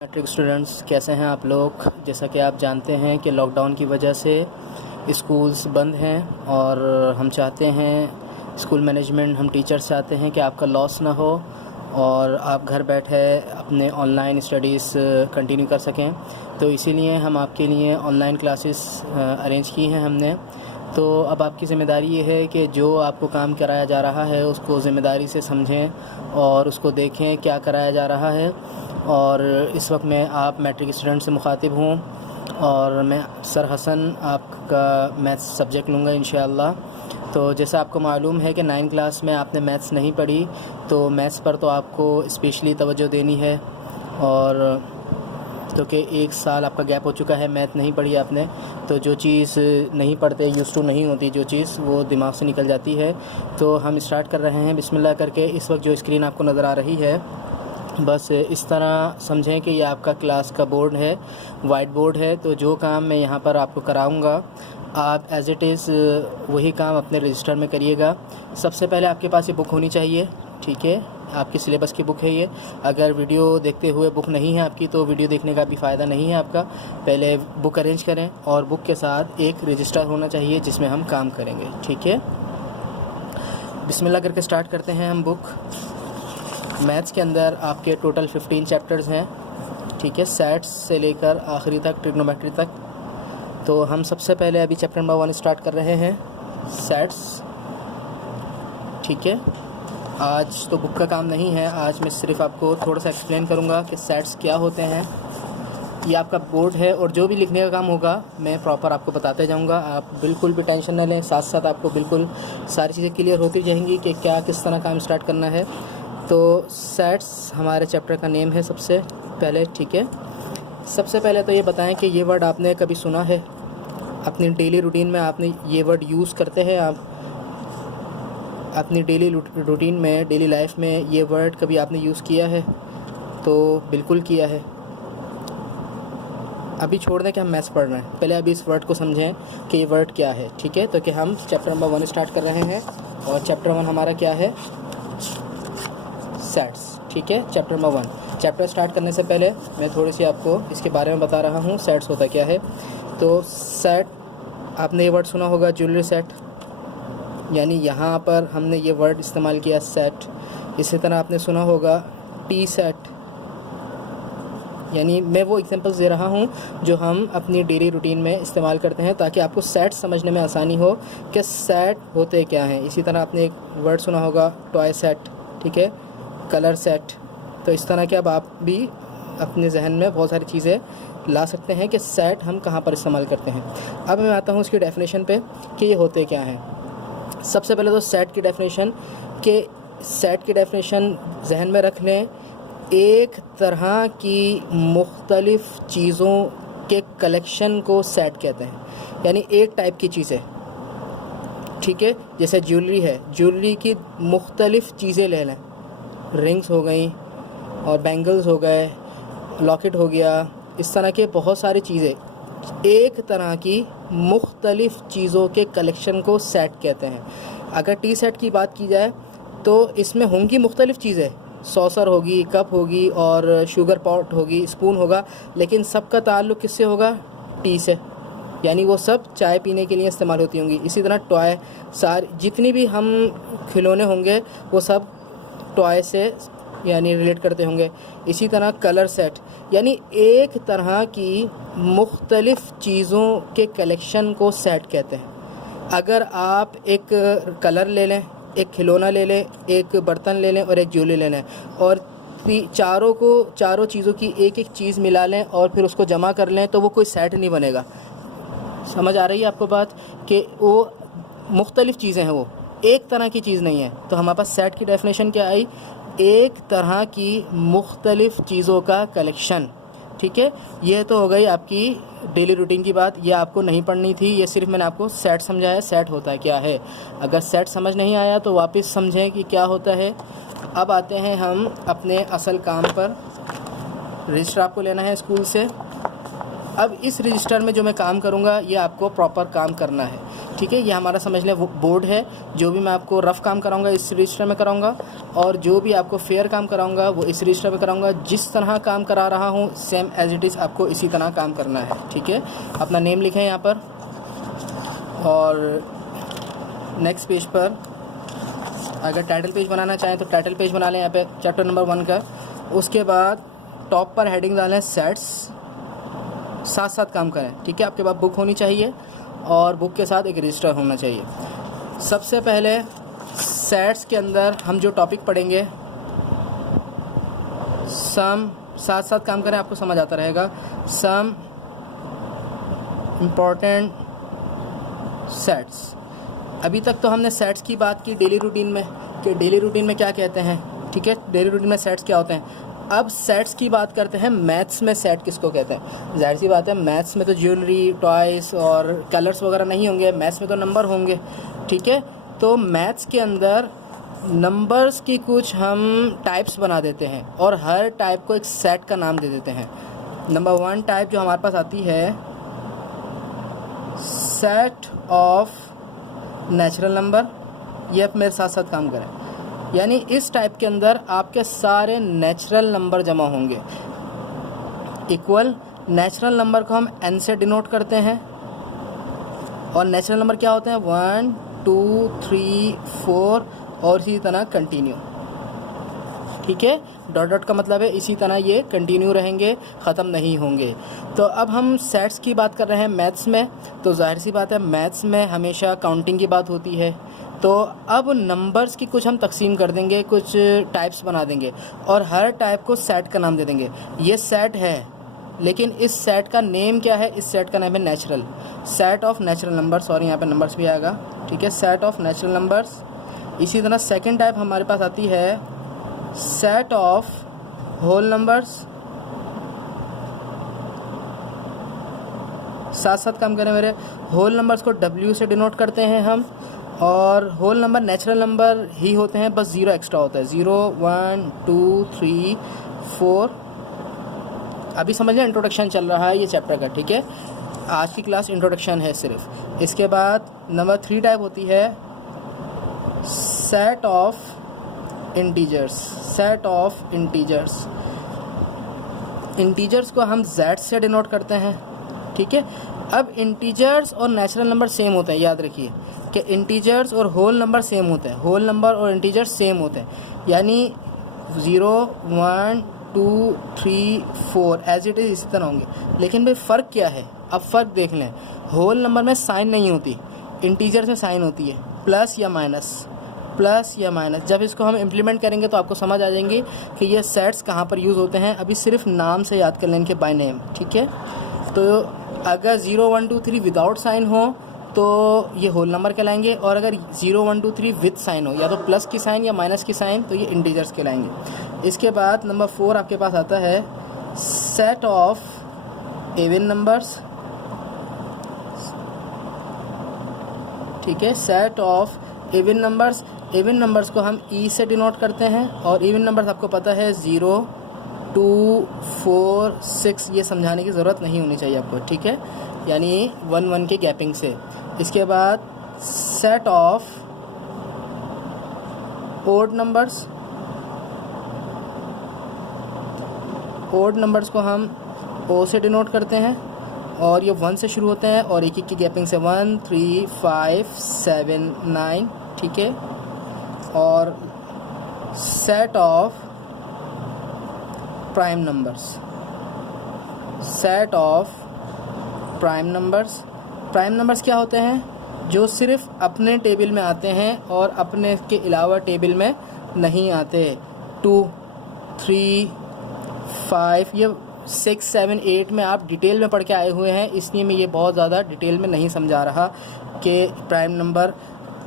Matric students कैसे हैं आप लोग। जैसा कि आप जानते हैं कि लॉकडाउन की वजह से स्कूल्स बंद हैं और हम चाहते हैं, स्कूल मैनेजमेंट, हम टीचर्स चाहते हैं कि आपका लॉस ना हो और आप घर बैठे अपने ऑनलाइन स्टडीज़ कंटिन्यू कर सकें। तो इसीलिए हम आपके लिए ऑनलाइन क्लासेस अरेंज की हैं हमने। तो अब आपकी ज़िम्मेदारी ये है कि जो आपको काम कराया जा रहा है उसको ज़िम्मेदारी से समझें और उसको देखें क्या कराया जा रहा है। और इस वक्त मैं आप मैट्रिक स्टूडेंट से मुखातिब हूँ और मैं सर हसन आपका मैथ्स सब्जेक्ट लूँगा इंशाअल्लाह। तो जैसा आपको मालूम है कि 9 क्लास में आपने मैथ्स नहीं पढ़ी, तो मैथ्स पर तो आपको स्पेशली तवज्जो देनी है। और क्योंकि 1 साल आपका गैप हो चुका है, मैथ नहीं पढ़ी आपने, तो जो चीज़ नहीं पढ़ते, यूज़ टू नहीं होती जो चीज़, वो दिमाग से निकल जाती है। तो हम स्टार्ट कर रहे हैं बिस्मिल्लाह करके। इस वक्त जो स्क्रीन आपको नज़र आ रही है, बस इस तरह समझें कि ये आपका क्लास का बोर्ड है, वाइट बोर्ड है। तो जो काम मैं यहाँ पर आपको कराऊँगा, आप एज़ इट इज़ वही काम अपने रजिस्टर में करिएगा। सबसे पहले आपके पास ये बुक होनी चाहिए, ठीक है, आपकी सिलेबस की बुक है ये। अगर वीडियो देखते हुए बुक नहीं है आपकी, तो वीडियो देखने का भी फ़ायदा नहीं है आपका। पहले बुक अरेंज करें और बुक के साथ एक रजिस्टर होना चाहिए जिसमें हम काम करेंगे, ठीक है। बिस्मिल्लाह करके स्टार्ट करते हैं हम बुक। मैथ्स के अंदर आपके टोटल 15 चैप्टर्स हैं, ठीक है, सेट्स से लेकर आखिरी तक, ट्रिग्नोमेट्री तक। तो हम सबसे पहले अभी चैप्टर नंबर 1 स्टार्ट कर रहे हैं, सेट्स, ठीक है। आज तो बुक का काम नहीं है, आज मैं सिर्फ आपको थोड़ा सा एक्सप्लेन करूंगा कि सेट्स क्या होते हैं। ये आपका बोर्ड है और जो भी लिखने का काम होगा मैं प्रॉपर आपको बताते जाऊंगा। आप बिल्कुल भी टेंशन न लें, साथ साथ आपको बिल्कुल सारी चीज़ें क्लियर होती जाएंगी कि क्या किस तरह काम स्टार्ट करना है। तो सेट्स हमारे चैप्टर का नेम है सबसे पहले, ठीक है। सबसे पहले तो ये बताएं कि ये वर्ड आपने कभी सुना है अपनी डेली रूटीन में? आपने ये वर्ड यूज़ करते हैं आप अपनी डेली रूटीन में, डेली लाइफ में ये वर्ड कभी आपने यूज़ किया है? तो बिल्कुल किया है। अभी छोड़ दें कि हम मैथ्स पढ़ रहे हैं, पहले अभी इस वर्ड को समझें कि ये वर्ड क्या है, ठीक है। तो कि हम चैप्टर नंबर 1 स्टार्ट कर रहे हैं और चैप्टर 1 हमारा क्या है? सेट्स, ठीक है। Chapter number 1। चैप्टर स्टार्ट करने से पहले मैं थोड़ी सी आपको इसके बारे में बता रहा हूँ, सेट्स होता क्या है। तो सेट, आपने ये वर्ड सुना होगा, ज्वेलरी सेट, यानी यहाँ पर हमने ये वर्ड इस्तेमाल किया, सेट। इसी तरह आपने सुना होगा टी सेट, यानी मैं वो एग्जांपल्स दे रहा हूँ जो हम अपनी डेली रूटीन में इस्तेमाल करते हैं ताकि आपको सेट समझने में आसानी हो कि सेट होते क्या हैं। इसी तरह आपने एक वर्ड सुना होगा टॉय सेट, ठीक है, कलर सेट। तो इस तरह के अब आप भी अपने जहन में बहुत सारी चीज़ें ला सकते हैं कि सेट हम कहाँ पर इस्तेमाल करते हैं। अब मैं आता हूँ उसकी डेफिनेशन पे कि ये होते क्या हैं। सबसे पहले तो सेट की डेफिनेशन, के सेट की डेफिनेशन जहन में रख लें, एक तरह की मुख्तलिफ़ चीज़ों के कलेक्शन को सेट कहते हैं, यानी एक टाइप की चीज़ें, ठीक है। जैसे ज्वेलरी है, ज्वेलरी की मुख्तलिफ़ चीज़ें ले लें, रिंग्स हो गई और बैंगल्स हो गए, लॉकेट हो गया, इस तरह के बहुत सारी चीज़ें, एक तरह की मुख्तलिफ़ चीज़ों के कलेक्शन को सेट कहते हैं। अगर टी सेट की बात की जाए तो इसमें होंगी मुख्तलिफ़ चीज़ें, सॉसर होगी, कप होगी और शुगर पॉट होगी, स्पून होगा, लेकिन सबका ताल्लुक़ किससे होगा? टी से, यानी वो सब चाय पीने के लिए इस्तेमाल होती होंगी। इसी तरह टॉय, सारी जितनी भी हम खिलौने होंगे वो सब टॉय से यानी रिलेट करते होंगे। इसी तरह कलर सेट, यानी एक तरह की मुख्तलिफ़ चीज़ों के कलेक्शन को सेट कहते हैं। अगर आप एक कलर ले लें, एक खिलौना ले लें, एक बर्तन ले लें और एक ज्वेलरी ले लें और चारों चीज़ों की एक एक चीज़ मिला लें और फिर उसको जमा कर लें, तो वो कोई सेट नहीं बनेगा। समझ आ रही है आपको बात कि वो मुख्तलिफ़ चीज़ें हैं, वो एक तरह की चीज़ नहीं है। तो हमारे पास सेट की डेफिनेशन क्या आई? एक तरह की मुख्तलिफ़ चीज़ों का कलेक्शन, ठीक है। ये तो हो गई आपकी डेली रूटीन की बात, ये आपको नहीं पढ़नी थी, ये सिर्फ मैंने आपको सेट समझाया, सेट होता है क्या है। अगर सेट समझ नहीं आया तो वापस समझें कि क्या होता है। अब आते हैं हम अपने असल काम पर। रजिस्टर आपको लेना है स्कूल से। अब इस रजिस्टर में जो मैं काम करूँगा ये आपको प्रॉपर काम करना है। ठीक है। ये हमारा समझ लें वो बोर्ड है। जो भी मैं आपको रफ़ काम कराऊंगा इस रजिस्टर में कराऊंगा, और जो भी आपको फेयर काम कराऊंगा वो इस रजिस्टर में कराऊंगा। जिस तरह काम करा रहा हूँ सेम एज इट इज़ आपको इसी तरह काम करना है, ठीक है। अपना नेम लिखें यहाँ पर, और नेक्स्ट पेज पर अगर टाइटल पेज बनाना चाहें तो टाइटल पेज बना लें यहाँ पे चैप्टर नंबर 1 का। उसके बाद टॉप पर हेडिंग डालें सेट्स, साथ साथ काम करें, ठीक है। आपके पास बुक होनी चाहिए और बुक के साथ एक रजिस्टर होना चाहिए। सबसे पहले सेट्स के अंदर हम जो टॉपिक पढ़ेंगे, सम, साथ साथ काम करें, आपको समझ आता रहेगा। Some important sets. अभी तक तो हमने सेट्स की बात की डेली रूटीन में, कि डेली रूटीन में क्या कहते हैं, ठीक है। डेली रूटीन में सेट्स क्या होते हैं। अब सेट्स की बात करते हैं। मैथ्स में सेट किसको कहते हैं? जाहिर सी बात है, मैथ्स में तो ज्वेलरी, टॉयस और कलर्स वगैरह नहीं होंगे, मैथ्स में तो नंबर होंगे, ठीक है। तो मैथ्स के अंदर नंबर्स की कुछ हम टाइप्स बना देते हैं और हर टाइप को एक सेट का नाम दे देते हैं। नंबर 1 टाइप जो हमारे पास आती है, सेट ऑफ नेचुरल नंबर। ये आप मेरे साथ साथ काम करें, यानी इस टाइप के अंदर आपके सारे नेचुरल नंबर जमा होंगे। इक्वल नेचुरल नंबर को हम n से डिनोट करते हैं, और नेचुरल नंबर क्या होते हैं? 1 2 3 4 और इसी तरह कंटिन्यू, ठीक है। डॉट डॉट का मतलब है इसी तरह ये कंटिन्यू रहेंगे, ख़त्म नहीं होंगे। तो अब हम सेट्स की बात कर रहे हैं मैथ्स में, तो जाहिर सी बात है मैथ्स में हमेशा काउंटिंग की बात होती है। तो अब नंबर्स की कुछ हम तकसीम कर देंगे, कुछ टाइप्स बना देंगे और हर टाइप को सेट का नाम दे देंगे। ये सेट है, लेकिन इस सेट का नेम क्या है? इस सेट का नाम है natural, set of natural numbers. Sorry, यहाँ पे नंबर्स भी आएगा, ठीक है, सेट ऑफ नेचुरल नंबर्स। इसी तरह सेकंड टाइप हमारे पास आती है सेट ऑफ होल नंबर्स। साथ साथ काम करें मेरे। होल नंबर्स को W से डिनोट करते हैं हम, और होल नंबर नेचुरल नंबर ही होते हैं, बस 0 एक्स्ट्रा होता है। 0 1 2 3 4। अभी समझ लें इंट्रोडक्शन चल रहा है ये चैप्टर का, ठीक है। आज की क्लास इंट्रोडक्शन है सिर्फ। इसके बाद नंबर 3 टाइप होती है set of integers. Set of integers, integers को हम Z से डिनोट करते हैं, ठीक है। अब इंटीजर्स और नेचुरल नंबर सेम होते हैं, याद रखिए कि इंटीजर्स और होल नंबर सेम होते हैं, होल नंबर और इंटीजर्स सेम होते हैं, यानी 0 1 2 3 4 एज इट इज़ इसी तरह होंगे। लेकिन भाई फ़र्क क्या है? अब फ़र्क देख लें। होल नंबर में साइन नहीं होती, इंटीजर्स में साइन होती है, प्लस या माइनस, प्लस या माइनस। जब इसको हम इम्प्लीमेंट करेंगे तो आपको समझ आ जाएंगे कि ये सेट्स कहाँ पर यूज़ होते हैं। अभी सिर्फ नाम से याद कर लें इनके बाय नेम, ठीक है। तो अगर 0 1 2 3 विदाउट साइन हो तो ये होल नंबर कहलाएंगे, और अगर 0 1 2 3 विद साइन हो, या तो प्लस की साइन या माइनस की साइन, तो ये इंटीजर्स कहलाएंगे। इसके बाद नंबर 4 आपके पास आता है सेट ऑफ इवन नंबर्स, ठीक है, set of even numbers. Even numbers को हम E से डिनोट करते हैं, और इवन नंबर्स आपको पता है 0 2 4 6, ये समझाने की ज़रूरत नहीं होनी चाहिए आपको, ठीक है, यानी 1 1 के गैपिंग से। इसके बाद set of odd numbers. Odd numbers को हम O से डिनोट करते हैं, और ये 1 से शुरू होते हैं और एक की गैपिंग से 1 3 5 7 9, ठीक है। और set of prime numbers, set of prime numbers. Prime numbers क्या होते हैं? जो सिर्फ अपने टेबल में आते हैं और अपने के अलावा टेबल में नहीं आते। 2 3 5, ये 6 7 8 में आप डिटेल में पढ़ के आए हुए हैं, इसलिए मैं ये बहुत ज़्यादा डिटेल में नहीं समझा रहा कि प्राइम नंबर।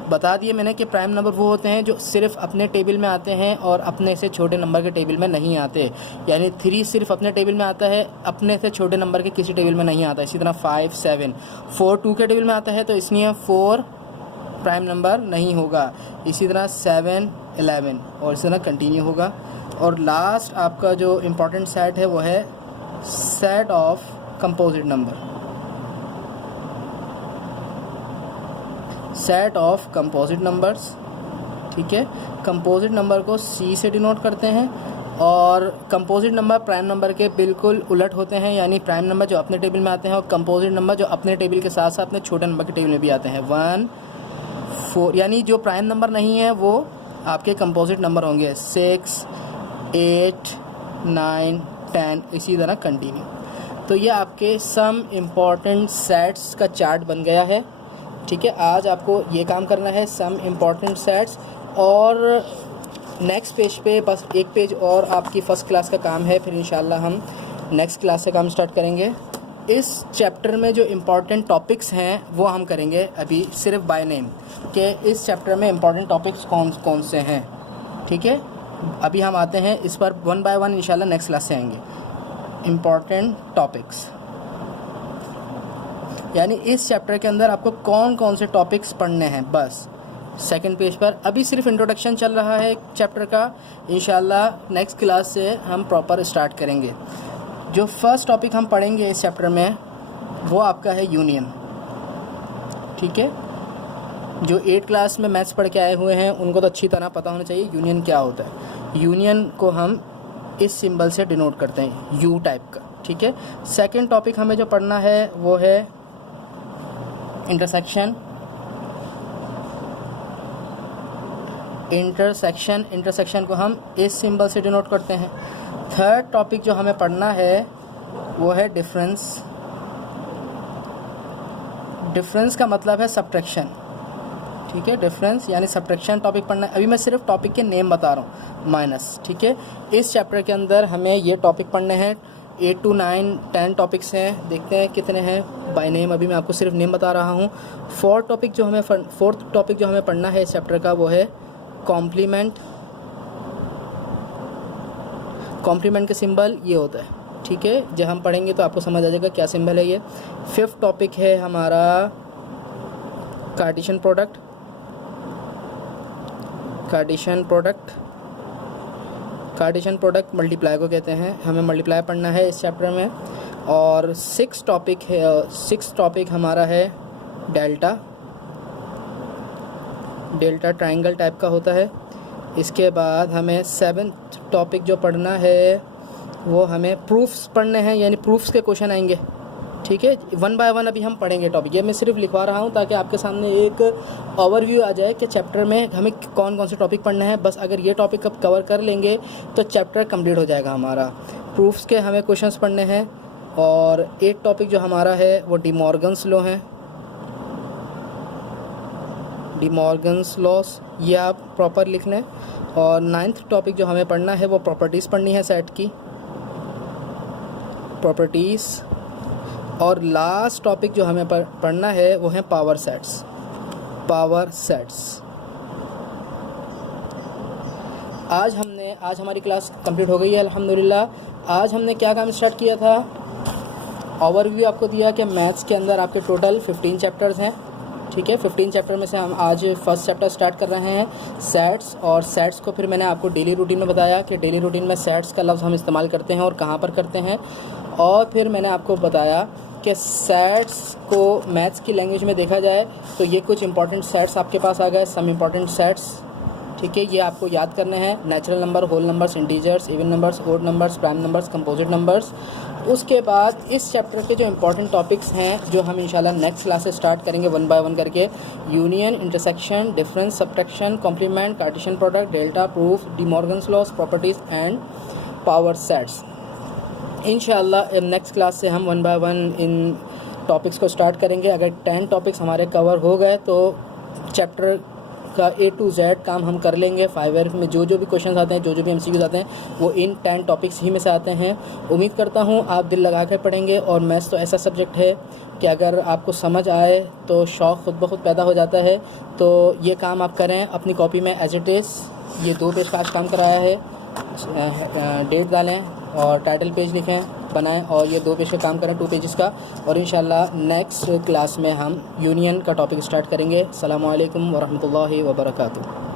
बता दिए मैंने कि प्राइम नंबर वो होते हैं जो सिर्फ अपने टेबल में आते हैं और अपने से छोटे नंबर के टेबल में नहीं आते। यानी 3 सिर्फ अपने टेबल में आता है, अपने से छोटे नंबर के किसी टेबल में नहीं आता। इसी तरह 5 7, 4 2 के टेबल में आता है, तो इसलिए 4 प्राइम नंबर नहीं होगा। इसी तरह 7 11 और इसी तरह कंटिन्यू होगा। और लास्ट आपका जो इम्पोर्टेंट सेट है वो है set of composite number. Set of composite numbers, ठीक है। कंपोजिट नंबर को C से डिनोट करते हैं और कंपोजिट नंबर प्राइम नंबर के बिल्कुल उलट होते हैं, यानी प्राइम नंबर जो अपने टेबल में आते हैं और कंपोजिट नंबर जो अपने टेबल के साथ साथ अपने छोटे नंबर के टेबल में भी आते हैं। 1 4 यानी जो प्राइम नंबर नहीं है वो आपके कंपोजिट नंबर होंगे 6 8 9 10 इसी तरह कंटिन्यू। तो ये आपके सम इम्पॉर्टेंट सेट्स का चार्ट बन गया है, ठीक है। आज आपको ये काम करना है सम इम्पॉर्टेंट सेट्स, और नेक्स्ट पेज पे बस एक पेज और आपकी फ़र्स्ट क्लास का काम है, फिर इंशाल्लाह हम नेक्स्ट क्लास से काम स्टार्ट करेंगे। इस चैप्टर में जो इम्पॉर्टेंट टॉपिक्स हैं वो हम करेंगे अभी सिर्फ बाय नेम कि इस चैप्टर में इम्पॉर्टेंट टॉपिक्स कौन कौन से हैं, ठीक है। अभी हम आते हैं इस पर वन बाय वन, इंशाल्लाह नेक्स्ट क्लास से आएंगे। इम्पॉर्टेंट टॉपिक्स यानी इस चैप्टर के अंदर आपको कौन कौन से टॉपिक्स पढ़ने हैं, बस सेकंड पेज पर। अभी सिर्फ इंट्रोडक्शन चल रहा है चैप्टर का, इंशाल्लाह नेक्स्ट क्लास से हम प्रॉपर स्टार्ट करेंगे। जो फर्स्ट टॉपिक हम पढ़ेंगे इस चैप्टर में वो आपका है यूनियन, ठीक है। जो 8 क्लास में मैथ्स पढ़ के आए हुए हैं उनको तो अच्छी तरह पता होना चाहिए यूनियन क्या होता है। यूनियन को हम इस सिंबल से डिनोट करते हैं, यू टाइप का, ठीक है। सेकंड टॉपिक हमें जो पढ़ना है वो है इंटरसेक्शन। इंटरसेक्शन को हम इस सिंबल से डिनोट करते हैं। थर्ड टॉपिक जो हमें पढ़ना है वो है डिफरेंस। डिफरेंस का मतलब है सब्ट्रैक्शन, ठीक है। डिफरेंस यानी सब्ट्रैक्शन टॉपिक पढ़ना है। अभी मैं सिर्फ टॉपिक के नेम बता रहा हूँ, माइनस, ठीक है। इस चैप्टर के अंदर हमें ये टॉपिक पढ़ने हैं। 8 to 9 10 टॉपिक्स हैं, देखते हैं कितने हैं बाय नेम। अभी मैं आपको सिर्फ नेम बता रहा हूँ। फोर्थ टॉपिक जो हमें पढ़ना है इस चैप्टर का वो है कॉम्प्लीमेंट। कॉम्प्लीमेंट का सिंबल ये होता है, ठीक है। जब हम पढ़ेंगे तो आपको समझ आ जाएगा क्या सिंबल है ये। फिफ्थ टॉपिक है हमारा Cartesian product. Cartesian product multiply को कहते हैं, हमें मल्टीप्लाई पढ़ना है इस चैप्टर में। और सिक्स टॉपिक हमारा है डेल्टा ट्रायंगल टाइप का होता है। इसके बाद हमें 7th टॉपिक जो पढ़ना है वो हमें प्रूफ्स पढ़ने हैं, यानी प्रूफ्स के क्वेश्चन आएंगे, ठीक है। वन बाय वन अभी हम पढ़ेंगे टॉपिक, ये मैं सिर्फ लिखवा रहा हूँ ताकि आपके सामने एक ओवरव्यू आ जाए कि चैप्टर में हमें कौन कौन से टॉपिक पढ़ने हैं। बस अगर ये टॉपिक अब कवर कर लेंगे तो चैप्टर कंप्लीट हो जाएगा हमारा। प्रूफ्स के हमें क्वेश्चंस पढ़ने हैं। और 8th टॉपिक जो हमारा है वो डिमॉर्गन्स लॉ है। डिमॉर्गन्स लॉस ये आप प्रॉपर लिख लें। और 9th टॉपिक जो हमें पढ़ना है वो प्रॉपर्टीज़ पढ़नी है सेट की, प्रॉपर्टीज़। और लास्ट टॉपिक जो हमें पढ़ना है वो है पावर सेट्स। आज हमारी क्लास कंप्लीट हो गई है अल्हम्दुलिल्लाह। आज हमने क्या काम स्टार्ट किया था, ओवरव्यू आपको दिया कि मैथ्स के अंदर आपके टोटल 15 चैप्टर्स हैं, ठीक है। 15 चैप्टर में से हम आज फर्स्ट चैप्टर स्टार्ट कर रहे हैं सेट्स। और सेट्स को फिर मैंने आपको डेली रूटीन में बताया कि डेली रूटीन में सेट्स का लफ्ज़ हम इस्तेमाल करते हैं और कहाँ पर करते हैं। और फिर मैंने आपको बताया कि सेट्स को मैथ्स की लैंग्वेज में देखा जाए तो ये कुछ इंपॉर्टेंट सेट्स आपके पास आ गए, सम इंपॉर्टेंट सेट्स, ठीक है। ये आपको याद करने हैं, natural number, whole numbers, integers, even numbers, odd numbers, prime numbers, composite numbers. उसके बाद इस चैप्टर के जो इंपॉर्टेंट टॉपिक्स हैं जो हम इंशाल्लाह नेक्स्ट क्लास से स्टार्ट करेंगे वन बाय वन करके, union, intersection, difference, subtraction, complement, cartesian product, delta, proof, De Morgan's laws, properties and power sets. इंशाल्लाह नेक्स्ट क्लास से हम one by one in topics को स्टार्ट करेंगे। अगर 10 टॉपिक्स हमारे कवर हो गए तो चैप्टर का A to Z काम हम कर लेंगे। 5 ईयर में जो भी क्वेश्चंस आते हैं, जो भी MCQs आते हैं वो इन 10 टॉपिक्स ही में से आते हैं। उम्मीद करता हूँ आप दिल लगा कर पढ़ेंगे। और मैथ्स तो ऐसा सब्जेक्ट है कि अगर आपको समझ आए तो शौक़ खुद ब खुद पैदा हो जाता है। तो ये काम आप करें अपनी कॉपी में एज इट इज़। ये 2 पेज का आज काम कराया है, डेट डालें और टाइटल पेज लिखें, बनाएं और ये 2 पेज का काम करें, 2 पेजेस का। और इंशाल्लाह नेक्स्ट क्लास में हम यूनियन का टॉपिक स्टार्ट करेंगे। अस्सलामु अलैकुम वरहमतुल्लाहि वबरकातुहू।